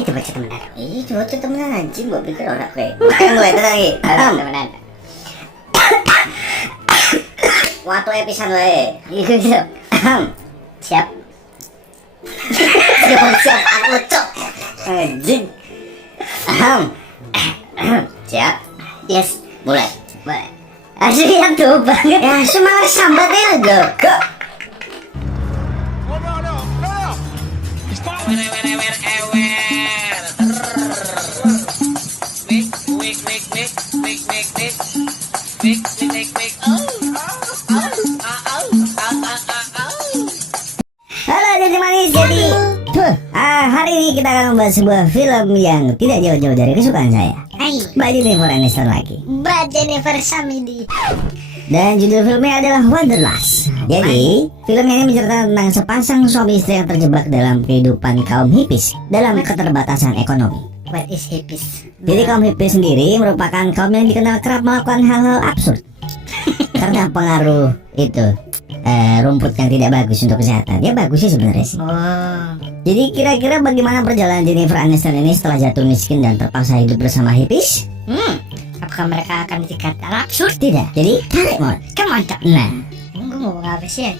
Kita baca temenan. Coba tuh temenan anjing, gua pikir orang kayak. Mulai lagi. Temenan. Waktu episan wae. Iya. Siap. Siap aku cok. Anjing. Siap. Yes. Mulai. Boleh. Aslinya tuh banget. Ya semangat sambatnya udah. Go. Halo jadi manis jadi. Hari ini kita akan membahas sebuah film yang tidak jauh-jauh dari kesukaan saya. Hai. Mbak Jennifer Aniston lagi. Mbak Jennifer Samidi. Dan judul filmnya adalah Wanderlust. Jadi, film ini menceritakan tentang sepasang suami istri yang terjebak dalam kehidupan kaum hippies dalam keterbatasan ekonomi. What is hippies? Jadi kaum hippies sendiri merupakan kaum yang dikenal kerap melakukan hal-hal absurd karena pengaruh itu rumput yang tidak bagus untuk kesehatan. Ya bagus sih sebenarnya sih. Oh. Jadi kira-kira bagaimana perjalanan Jennifer Aniston ini setelah jatuh miskin dan terpaksa hidup bersama hippies? Apakah mereka akan dikatakan absurd? Tidak. Jadi tarik mod. Kemantap. Nah, Gue ngomong apa sih ya?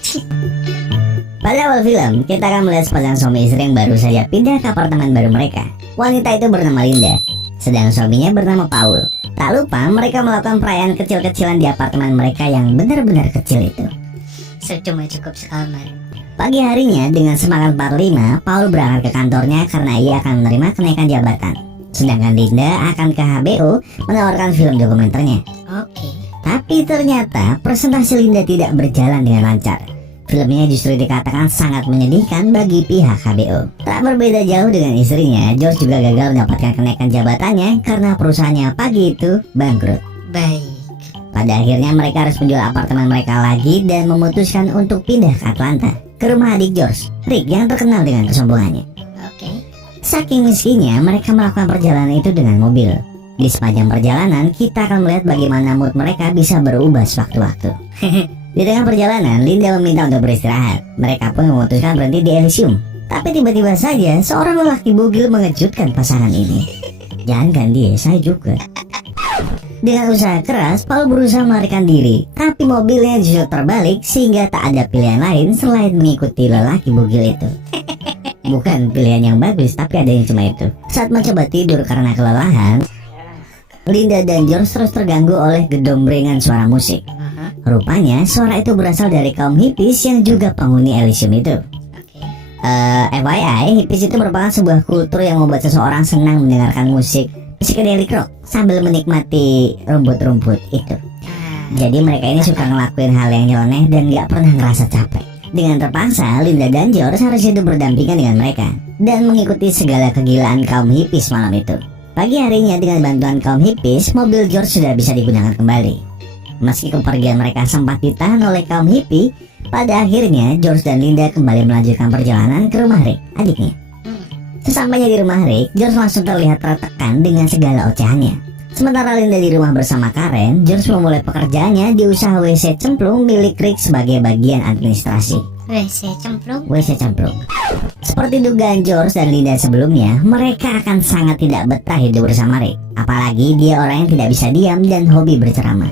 pada awal film, kita akan melihat sepasang suami istri yang baru saja pindah ke apartemen baru mereka. Wanita itu bernama Linda, sedang suaminya bernama Paul. Tak lupa, mereka melakukan perayaan kecil-kecilan di apartemen mereka yang benar-benar kecil itu. Cuma cukup sekamar. Pagi harinya, dengan semangat 45, Paul berangkat ke kantornya karena ia akan menerima kenaikan jabatan. Sedangkan Linda akan ke HBO menawarkan film dokumenternya. Oke. Tapi ternyata presentasi Linda tidak berjalan dengan lancar. Filmnya justru dikatakan sangat menyedihkan bagi pihak HBO. Tak berbeda jauh dengan istrinya, George juga gagal mendapatkan kenaikan jabatannya karena perusahaannya pagi itu bangkrut. Baik. Pada akhirnya mereka harus menjual apartemen mereka lagi dan memutuskan untuk pindah ke Atlanta, ke rumah adik George, Rick, yang terkenal dengan kesombongannya. Oke. Saking miskinnya, mereka melakukan perjalanan itu dengan mobil. Di sepanjang perjalanan, kita akan melihat bagaimana mood mereka bisa berubah sewaktu-waktu. Di tengah perjalanan, Linda meminta untuk beristirahat. Mereka pun memutuskan berhenti di Elysium. Tapi tiba-tiba saja, seorang lelaki bugil mengejutkan pasangan ini. Jangan dia, saya juga. Dengan usaha keras, Paul berusaha melarikan diri. Tapi mobilnya justru terbalik sehingga tak ada pilihan lain selain mengikuti lelaki bugil itu. Bukan pilihan yang bagus, tapi ada yang cuma itu. Saat mencoba tidur karena kelelahan, Linda dan George terus terganggu oleh gedombrengan suara musik. Rupanya suara itu berasal dari kaum hippies yang juga penghuni Elysium itu. FYI, hippies itu merupakan sebuah kultur yang membuat seseorang senang mendengarkan musik psychedelic rock sambil menikmati rumput-rumput itu. Jadi mereka ini suka ngelakuin hal yang nyeleneh dan gak pernah ngerasa capek. Dengan terpaksa, Linda dan George harus hidup berdampingan dengan mereka dan mengikuti segala kegilaan kaum hippies malam itu. Pagi harinya, dengan bantuan kaum hippies, mobil George sudah bisa digunakan kembali. Meski kepergian mereka sempat ditahan oleh kaum hippie, pada akhirnya George dan Linda kembali melanjutkan perjalanan ke rumah Rick, adiknya. Sesampainya di rumah Rick, George langsung terlihat tertekan dengan segala ocehannya. Sementara Linda di rumah bersama Karen, George memulai pekerjaannya di usaha WC cemplung milik Rick sebagai bagian administrasi. WC cemplung. WC cemplung. Seperti dugaan George dan Linda sebelumnya, mereka akan sangat tidak betah hidup bersama Rick. Apalagi dia orang yang tidak bisa diam dan hobi berceramah.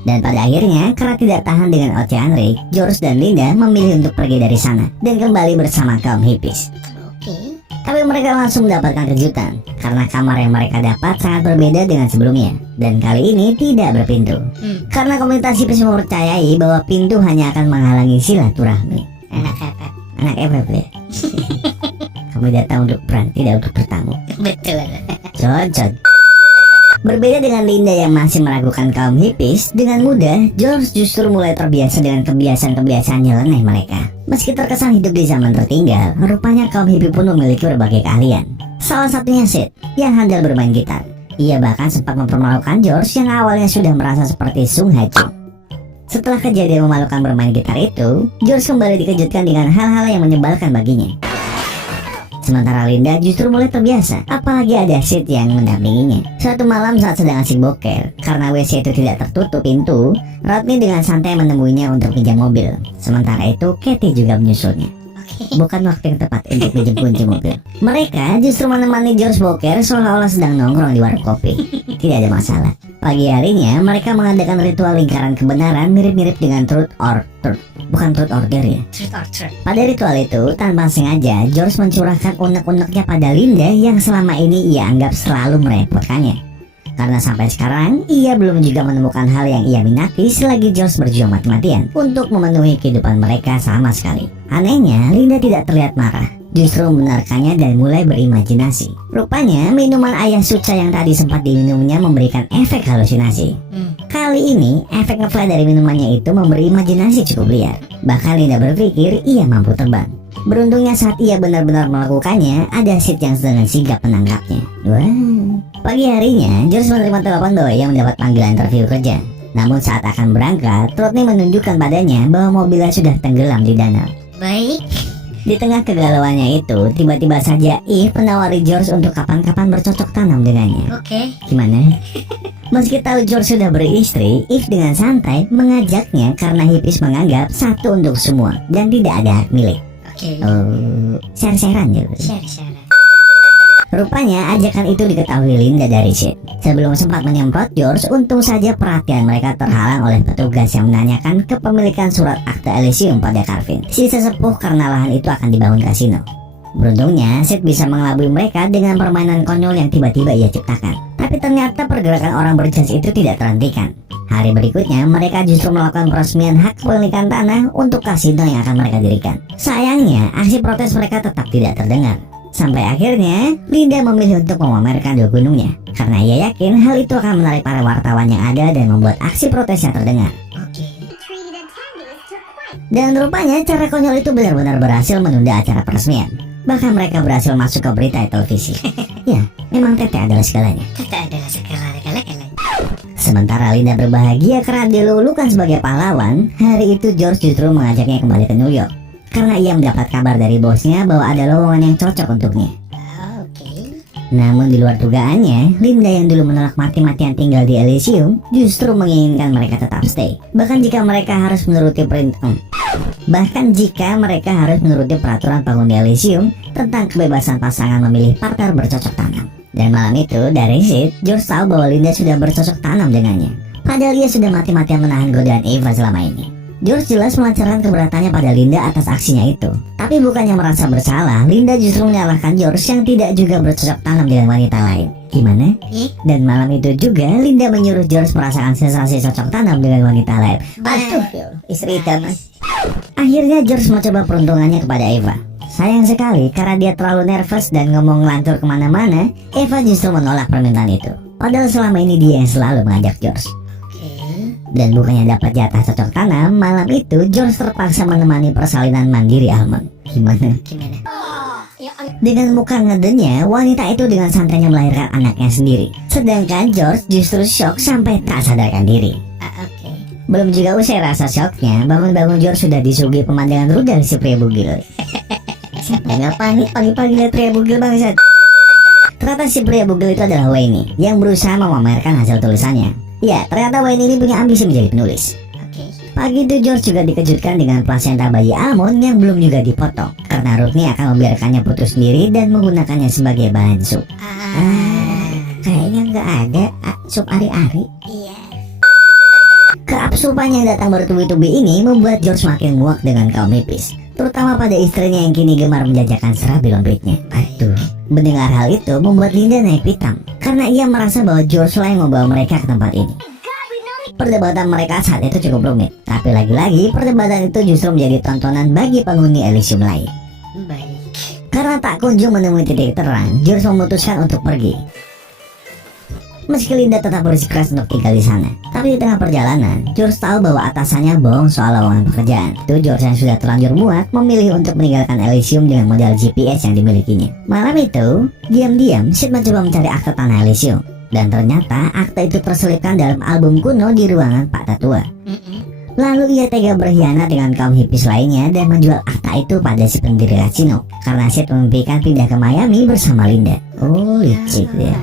Dan pada akhirnya, karena tidak tahan dengan ocehan Rick, George dan Linda memilih untuk pergi dari sana dan kembali bersama kaum hippies. Oke. Tapi mereka langsung mendapatkan kejutan karena kamar yang mereka dapat sangat berbeda dengan sebelumnya, dan kali ini tidak berpintu. Karena komunitas hippies mempercayai bahwa pintu hanya akan menghalangi silaturahmi. Anak FF. Anak FF ya. Kami datang untuk peran, tidak untuk bertamu. Betul. Cocok. Berbeda dengan Linda yang masih meragukan kaum hippies, dengan mudah George justru mulai terbiasa dengan kebiasaan-kebiasaan nyeleneh mereka. Meski terkesan hidup di zaman tertinggal, rupanya kaum hippie pun memiliki berbagai keahlian. Salah satunya Sid, yang handal bermain gitar. Ia bahkan sempat mempermalukan George yang awalnya sudah merasa seperti Sung Ha Jung. Setelah kejadian memalukan bermain gitar itu, George kembali dikejutkan dengan hal-hal yang menyebalkan baginya. Sementara Linda justru mulai terbiasa, apalagi ada Sid yang mendampinginya. Suatu malam saat sedang asik boker, karena WC itu tidak tertutup pintu, Rodney dengan santai menemuinya untuk pinjam mobil. Sementara itu, Katie juga menyusulnya. Oke. bukan waktu yang tepat untuk menjemput kunci mobil. Mereka justru menemani George Boker seolah-olah sedang nongkrong di warung kopi. Tidak ada masalah. Pagi harinya mereka mengadakan ritual lingkaran kebenaran mirip-mirip dengan truth or dare ya. Truth or truth. Pada ritual itu, tanpa sengaja, George mencurahkan unek-uneknya pada Linda yang selama ini ia anggap selalu merepotkannya. Karena sampai sekarang, ia belum juga menemukan hal yang ia minati selagi George berjuang mati-matian untuk memenuhi kehidupan mereka sama sekali. Anehnya, Linda tidak terlihat marah, justru membenarkannya dan mulai berimajinasi. Rupanya, minuman ayah Suca yang tadi sempat diminumnya memberikan efek halusinasi. Kali ini, efek ngefly dari minumannya itu memberi imajinasi cukup liar. Bahkan Linda berpikir ia mampu terbang. Beruntungnya saat ia benar-benar melakukannya, ada Sid yang dengan sigap menangkapnya. Wah. Pagi harinya, George menerima telepon bahwa ia mendapat panggilan interview kerja. Namun saat akan berangkat, Rodney menunjukkan padanya bahwa mobilnya sudah tenggelam di danau. Baik. Di tengah kegalauannya itu, tiba-tiba saja Eve menawari George untuk kapan-kapan bercocok tanam dengannya. Oke. Gimana? Meski tahu George sudah beristri, Eve dengan santai mengajaknya karena hippies menganggap satu untuk semua dan tidak ada hak milik. Oke. Oh, share-sharean gitu. Share. Rupanya ajakan itu diketahui Linda dari Sid. Sebelum sempat menyemprot George, untung saja perhatian mereka terhalang oleh petugas yang menanyakan kepemilikan surat akte Elysium pada Carvin, si sesepuh karena lahan itu akan dibangun kasino. Beruntungnya, Sid bisa mengelabui mereka dengan permainan konyol yang tiba-tiba ia ciptakan. Tapi ternyata pergerakan orang berjas itu tidak terhentikan. Hari berikutnya, mereka justru melakukan peresmian hak kepemilikan tanah untuk kasino yang akan mereka dirikan. Sayangnya, aksi protes mereka tetap tidak terdengar. Sampai akhirnya, Linda memilih untuk memamerkan dua gunungnya. Karena ia yakin hal itu akan menarik para wartawan yang ada dan membuat aksi protesnya terdengar. Oke. Dan rupanya cara konyol itu benar-benar berhasil menunda acara peresmian. Bahkan mereka berhasil masuk ke berita televisi. Ya, memang Tete adalah segalanya. Tete adalah segala-galanya. Sementara Linda berbahagia karena dilulukan sebagai pahlawan, hari itu George justru mengajaknya kembali ke New York. Karena ia mendapat kabar dari bosnya bahwa ada lowongan yang cocok untuknya. Oke. Namun di luar dugaannya, Linda yang dulu menolak mati-matian tinggal di Elysium justru menginginkan mereka tetap stay. Bahkan jika mereka harus menuruti peraturan penghuni Elysium tentang kebebasan pasangan memilih partner bercocok tanam. Dan malam itu, dari Sid, George tahu bahwa Linda sudah bercocok tanam dengannya. Padahal ia sudah mati-matian menahan godaan Eva selama ini. George jelas melancarkan keberatannya pada Linda atas aksinya itu. Tapi bukannya merasa bersalah, Linda justru menyalahkan George yang tidak juga bercocok tanam dengan wanita lain. Gimana? Dan malam itu juga Linda menyuruh George merasakan sensasi cocok tanam dengan wanita lain. Aduh, istri hitam. Akhirnya George mencoba peruntungannya kepada Eva. Sayang sekali karena dia terlalu nervous dan ngomong ngelantur kemana-mana, Eva justru menolak permintaan itu. Padahal selama ini dia yang selalu mengajak George. Dan bukannya dapat jatah cocok tanam, malam itu George terpaksa menemani persalinan mandiri almond. Gimana? Dengan muka ngedenya, wanita itu dengan santainya melahirkan anaknya sendiri. Sedangkan George justru shock sampai tak sadarkan diri. Oke. Belum juga usai rasa shocknya, bangun-bangun George sudah disuguhi pemandangan rudal si pria bugil. Siapa yang panik pagi-pagi lihat pria bugil bangsat? Ternyata si pria bugil itu adalah Wayne yang berusaha memamerkan hasil tulisannya. Ya, ternyata Wayne ini punya ambisi menjadi penulis. Pagi itu George juga dikejutkan dengan plasenta bayi almond yang belum juga dipotong. Karena Rodney akan membiarkannya putus sendiri dan menggunakannya sebagai bahan sup. Kayaknya nggak ada sup ari-ari. Iya. Keabsurdan yang datang bertubi-tubi ini membuat George makin muak dengan kaum hippies. Terutama pada istrinya yang kini gemar menjajakan serabi lompitnya. Aduh. Mendengar hal itu membuat Linda naik pitam karena ia merasa bahwa George lah yang membawa mereka ke tempat ini. Perdebatan mereka saat itu cukup rumit, tapi lagi-lagi perdebatan itu justru menjadi tontonan bagi penghuni Elysium lain. Baik. Karena tak kunjung menemui titik terang, George memutuskan untuk pergi. Meski Linda tetap bersikeras untuk tinggal di sana, tapi di tengah perjalanan, George tahu bahwa atasannya bohong soal lowongan pekerjaan. Itu George yang sudah terlanjur muak memilih untuk meninggalkan Elysium dengan modal GPS yang dimilikinya. Malam itu, diam-diam Sid mencoba mencari akte tanah Elysium, dan ternyata akte itu terselipkan dalam album kuno di ruangan Pak Tatua. Lalu ia tega berkhianat dengan kaum hippies lainnya dan menjual akta itu pada si pendiri kasino karena Sid memimpikan pindah ke Miami bersama Linda. Oh, licik dia.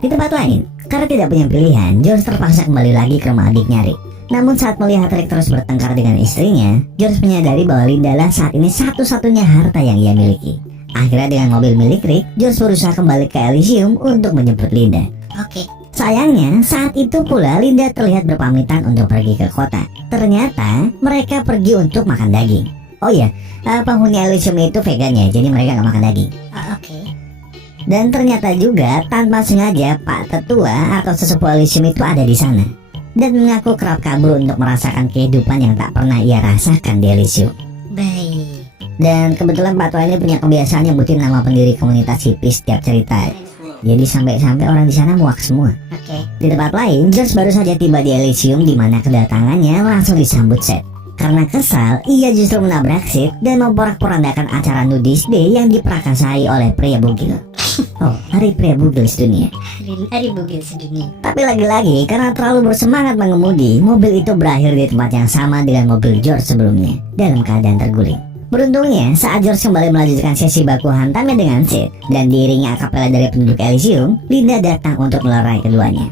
Di tempat lain, karena tidak punya pilihan, George terpaksa kembali lagi ke rumah adiknya Rick. Namun saat melihat Rick terus bertengkar dengan istrinya, George menyadari bahwa Linda lah saat ini satu-satunya harta yang ia miliki. Akhirnya dengan mobil milik Rick, George berusaha kembali ke Elysium untuk menjemput Linda. Oke. Sayangnya, saat itu pula Linda terlihat berpamitan untuk pergi ke kota. Ternyata mereka pergi untuk makan daging. Oh iya, penghuni Elysium itu vegan ya, jadi mereka gak makan daging. Oke. Dan ternyata juga tanpa sengaja Pak Tetua atau sesepuh Elysium itu ada di sana dan mengaku kerap kabur untuk merasakan kehidupan yang tak pernah ia rasakan di Elysium. Baik. Dan kebetulan Pak Tua ini punya kebiasaan nyebutin nama pendiri komunitas hippies setiap cerita. Jadi sampai-sampai orang di sana muak semua. Oke. Di tempat lain, George baru saja tiba di Elysium di mana kedatangannya langsung disambut Seth. Karena kesal, ia justru menabrak Sid dan memporak-porandakan acara nudis day yang diperakasai oleh pria bugil. Oh, hari pria bugil sedunia. Hari bugil sedunia. Tapi lagi-lagi karena terlalu bersemangat mengemudi, mobil itu berakhir di tempat yang sama dengan mobil George sebelumnya, dalam keadaan terguling. Beruntungnya, saat George kembali melanjutkan sesi baku hantamnya dengan Sid dan diiringi akapela dari penduduk Elysium, Linda datang untuk melerai keduanya.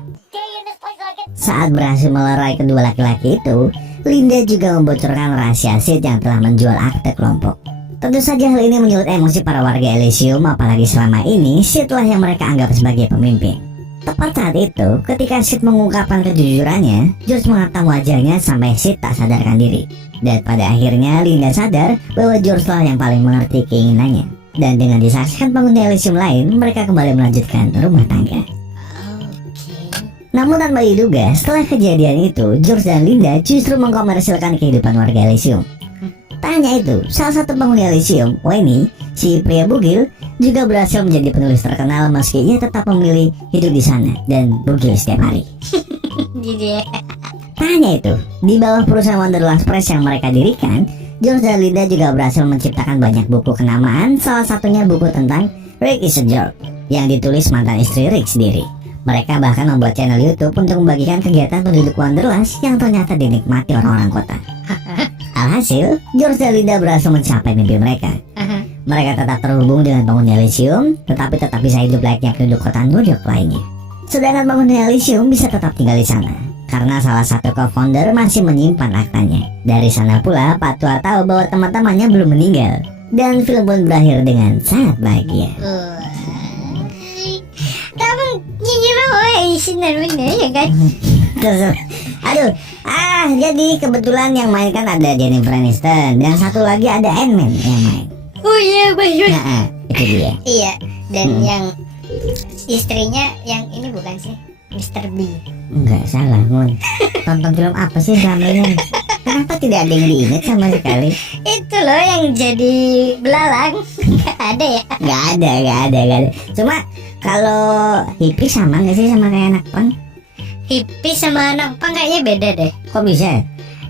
Saat berhasil melerai kedua laki-laki itu, Linda juga membocorkan rahasia Sid yang telah menjual akte kelompok. Tentu saja hal ini menyulut emosi para warga Elysium, apalagi selama ini Sid lah yang mereka anggap sebagai pemimpin. Tepat saat itu, ketika Sid mengungkapkan kejujurannya, George menghantam wajahnya sampai Sid tak sadarkan diri. Dan pada akhirnya Linda sadar bahwa George lah yang paling mengerti keinginannya. Dan dengan disaksikan penghuni Elysium lain, mereka kembali melanjutkan rumah tangga. Namun tanpa diduga, setelah kejadian itu, George dan Linda justru mengkomersilkan kehidupan warga Elysium. Tak hanya itu, salah satu penghuni Elysium, Wayne, si pria bugil, juga berhasil menjadi penulis terkenal meski ia tetap memilih hidup di sana dan bugil setiap hari. Jadi Tak hanya itu, di bawah perusahaan Wonderlust Press yang mereka dirikan, George dan Linda juga berhasil menciptakan banyak buku kenamaan, salah satunya buku tentang Rick is a Jerk yang ditulis mantan istri Rick sendiri. Mereka bahkan membuat channel YouTube untuk membagikan kegiatan penduduk Wonderlust yang ternyata dinikmati orang-orang kota. Alhasil, George dan Linda berhasil mencapai mimpi mereka. Mereka tetap terhubung dengan penghuni Elysium, tetapi tetap bisa hidup layaknya penduduk kota New York lainnya. Sedangkan penghuni Elysium bisa tetap tinggal di sana, karena salah satu co-founder masih menyimpan aktanya. Dari sana pula, Pak Tua tahu bahwa teman-temannya belum meninggal, dan film pun berakhir dengan sangat bahagia. Kamu nyinyir sinar bener ya kan? Jadi kebetulan yang main kan ada Jennifer Aniston, dan satu lagi ada Ant-Man yang main. Oh iya bener. Nah, itu dia. Iya. Dan yang istrinya yang ini bukan sih Mr. B? Enggak salah, Mon. Tonton film apa sih selama ini? Kenapa tidak ada yang diingat sama sekali? Itu loh yang jadi belalang. Gak ada ya? Gak ada. Cuma kalau hippie sama nggak sih sama kayak anak punk? Hippies sama anak punk kayaknya beda deh. Kok bisa?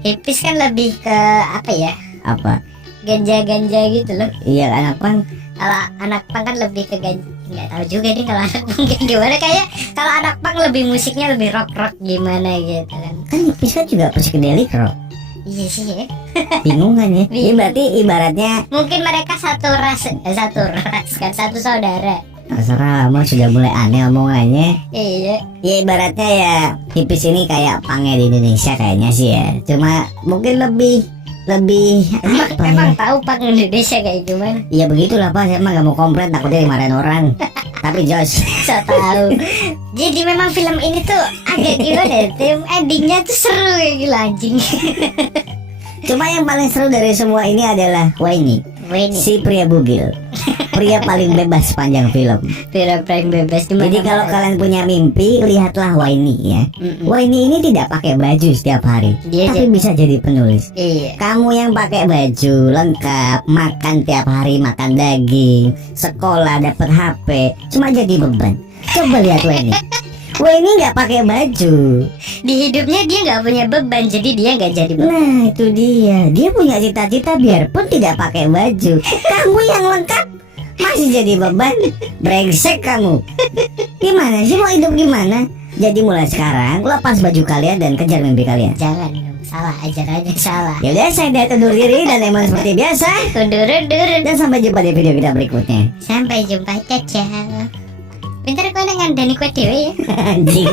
Hippies kan lebih ke apa ya? Apa? Ganja-ganja gitu loh. Iya, anak punk. Kalau anak punk kan lebih ke ganja. Nggak tahu juga nih kalau anak punk kayak gimana. Kayak kalau anak punk lebih musiknya lebih rock gimana gitu kan. Kan hippies kan juga psychedelic rock. Iya sih ya. Bingung kan ya? Ini berarti ibaratnya Mungkin mereka satu ras kan, satu saudara. terserah, mau sudah mulai aneh omongannya. Iya. Ya ibaratnya ya hippies ini kayak pangnya di Indonesia kayaknya sih ya. Cuma mungkin lebih apa Emang ya? tahu punk Indonesia kayak gimana? Ya begitulah Pak, saya emang gak mau komplain takutnya dimarahin orang. Tapi Josh, So tahu. Jadi memang film ini tuh agak gimana ya? Tim endingnya tuh seru kayak gila anjing. cuma yang paling seru dari semua ini adalah Wayne, si pria bugil. Pria paling bebas sepanjang film. Pria paling bebas di Jadi kalau kalian punya mimpi, lihatlah Wayne ya. Wayne ini tidak pakai baju setiap hari, Dia tapi bisa jadi penulis. Iya. Kamu yang pakai baju lengkap, makan tiap hari, makan daging, sekolah dapat HP, cuma jadi beban. Coba lihat Wayne. Wayne nggak pakai baju. Di hidupnya dia nggak punya beban, jadi dia nggak jadi beban. Nah itu dia. Dia punya cita-cita biarpun tidak pakai baju. Kamu yang lengkap masih jadi beban. Brengsek kamu. Gimana sih mau hidup gimana? Jadi mulai sekarang lepas baju kalian dan kejar mimpi kalian. Jangan dong, salah ajar aja salah. Ya udah, saya Dad undur diri dan emang seperti biasa. Undur. Dan sampai jumpa di video kita berikutnya. Sampai jumpa, caca. Bentar kau dengan Dani Kue dewe ya. Anjing.